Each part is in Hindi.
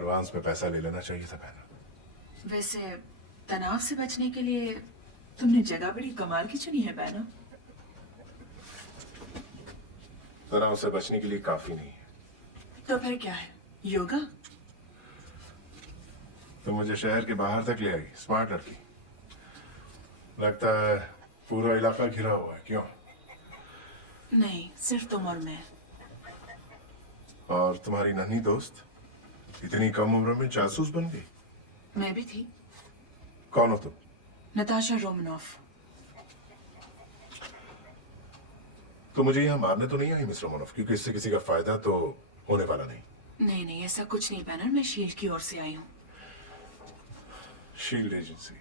एडवांस में पैसा ले लेना चाहिए था बहना। वैसे तनाव से बचने के लिए तुमने जगह बड़ी कमाल की चुनी है बहना। तनाव से बचने के लिए काफी नहीं है। तो फिर क्या है? योगा? तो मुझे शहर के बाहर तक ले आई, स्मार्ट लड़की। लगता है पूरा इलाका घिरा हुआ है। क्यों? नहीं, सिर्फ तुम और मैं। और तुम्हारी नन्ही दोस्त इतनी कम उम्र में जासूस बन गई? मैं भी थी। कौन हो तुम? Natasha Romanoff. तो मुझे यहाँ मारने तो नहीं आई मिस रोमनॉफ, क्योंकि इससे किसी का फायदा तो होने वाला नहीं। नहीं नहीं, ऐसा कुछ नहीं बैनर, मैं शील्ड की ओर से आई हूँ। Shield agency?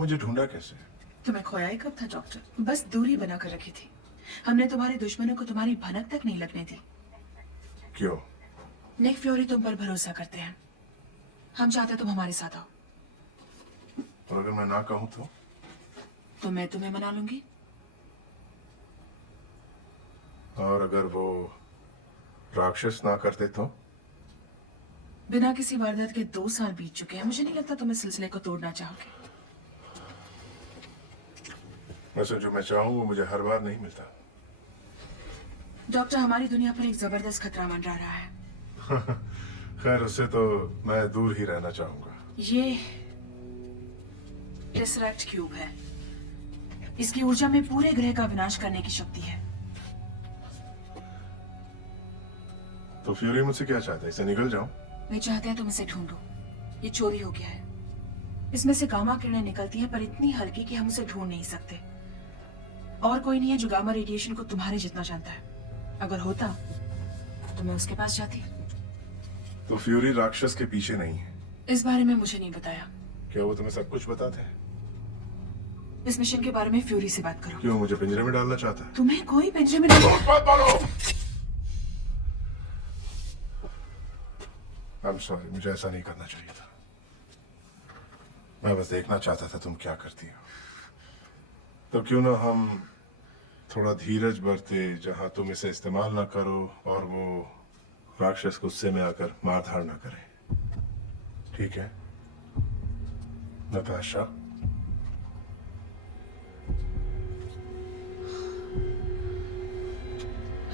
मुझे ढूंढा कैसे? तुम्हें खोया ही कब था डॉक्टर? बस दूरी बनाकर रखी थी। हमने तुम्हारे दुश्मनों को तुम्हारी भनक तक नहीं लगने दी। क्यों? निक फ्यूरी तुम पर भरोसा करते हैं। हम चाहते तुम हमारे साथ आओ। और अगर मैं ना कहूं तो मैं तुम्हें मना लूंगी। और अगर वो राक्षस ना करते तो? बिना किसी वारदात के 2 साल बीत चुके हैं। मुझे नहीं लगता तुम इस सिलसिले को तोड़ना चाहोगे। वैसे जो मैं चाहूं वो मुझे हर बार नहीं मिलता। डॉक्टर, हमारी दुनिया पर एक जबरदस्त खतरा मंडरा रहा है। खैर, उससे तो मैं दूर ही रहना चाहूंगा। ये टेसरैक्ट क्यूब है। इसकी ऊर्जा में पूरे ग्रह का विनाश करने की शक्ति है। तो फ्यूरी मुझसे क्या चाहता है? इसे निकल जाऊं? वे चाहते हैं तुम इसे ढूंढो। ये चोरी हो गया है। इसमें से गामा किरणें निकलती हैं, पर इतनी हल्की कि हम उसे ढूंढ नहीं सकते। और कोई नहीं है जो गामा रेडिएशन को तुम्हारे जितना जानता है। अगर होता तो मैं उसके पास जाती। तो फ्यूरी राक्षस के पीछे नहीं है? इस बारे में मुझे नहीं बताया। क्या वो तुम्हें सब कुछ बताते हैं? इस मिशन के बारे में फ्यूरी से बात करो। क्यों, मुझे पिंजरे में डालना चाहता है? तुम्हें कोई पिंजरे में नहीं। I'm sorry, मुझे ऐसा नहीं करना चाहिए था। मैं बस देखना चाहता था तुम क्या करती हो। तो क्यों ना हम थोड़ा धीरज बरते, जहां तुम इसे इस्तेमाल ना करो और वो राक्षस गुस्से में आकर मारधाड़ ना करे। ठीक है नताशा?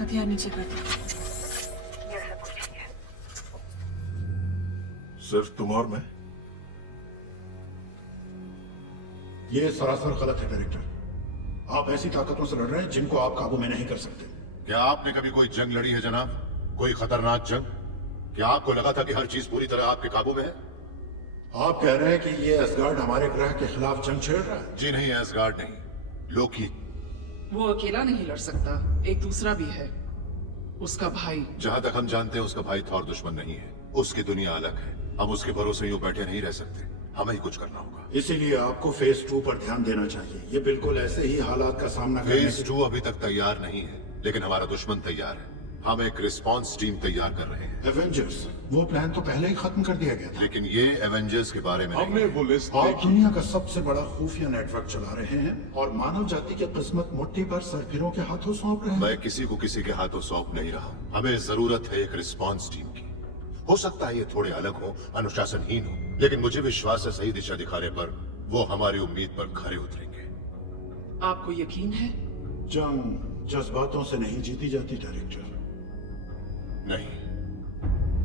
हथियार नीचे कर दो। सिर्फ तुम और मैं? ये सरासर गलत है डायरेक्टर। आप ऐसी ताकतों से लड़ रहे हैं जिनको आप काबू में नहीं कर सकते। क्या आपने कभी कोई जंग लड़ी है जनाब? कोई खतरनाक जंग? क्या आपको लगा था कि हर चीज पूरी तरह आपके काबू में है? आप कह रहे हैं कि ये एसगार्ड हमारे ग्रह के खिलाफ जंग छेड़ रहा है? जी नहीं, एसगार्ड नहीं, लोकी। वो अकेला नहीं लड़ सकता, एक दूसरा भी है, उसका भाई। जहां तक हम जानते हैं उसका भाई थॉर दुश्मन नहीं है, उसकी दुनिया अलग है। हम उसके भरोसे यूं बैठे नहीं रह सकते, हमें ही कुछ करना होगा। इसीलिए आपको फेज 2 पर ध्यान देना चाहिए। ये बिल्कुल ऐसे ही हालात का सामना करने फेज 2 अभी तक तैयार नहीं है, लेकिन हमारा दुश्मन तैयार है। हम एक रिस्पांस टीम तैयार कर रहे हैं। एवेंजर्स, वो प्लान तो पहले ही खत्म कर दिया गया था। लेकिन ये एवेंजर्स के बारे में नहीं हमने है। वो लिस्ट आप दुनिया का सबसे बड़ा खुफिया नेटवर्क चला रहे हैं और मानव जाति की किस्मत मुट्ठी पर सरफिरों के हाथों सौंप रहे हैं। मैं किसी को किसी के हाथों सौंप नहीं रहा हूं। हमें जरूरत है एक रिस्पांस टीम की। हो सकता है ये थोड़े अलग हो, अनुशासनहीन हो, लेकिन मुझे विश्वास है सही दिशा दिखाने पर वो हमारी उम्मीद पर खरे उतरेंगे। आपको यकीन है? जंग जज्बातों से नहीं जीती जाती डायरेक्टर। नहीं,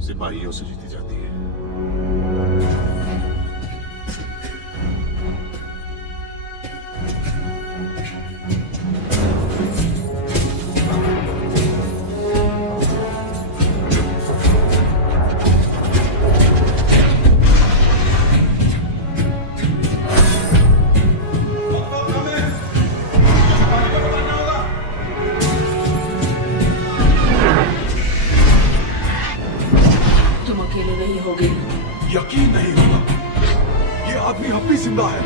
सिपाहियों से जीती जाती है। तुम अकेले नहीं होगे। यकीन नहीं होगा, ये आदमी अब भी जिंदा है।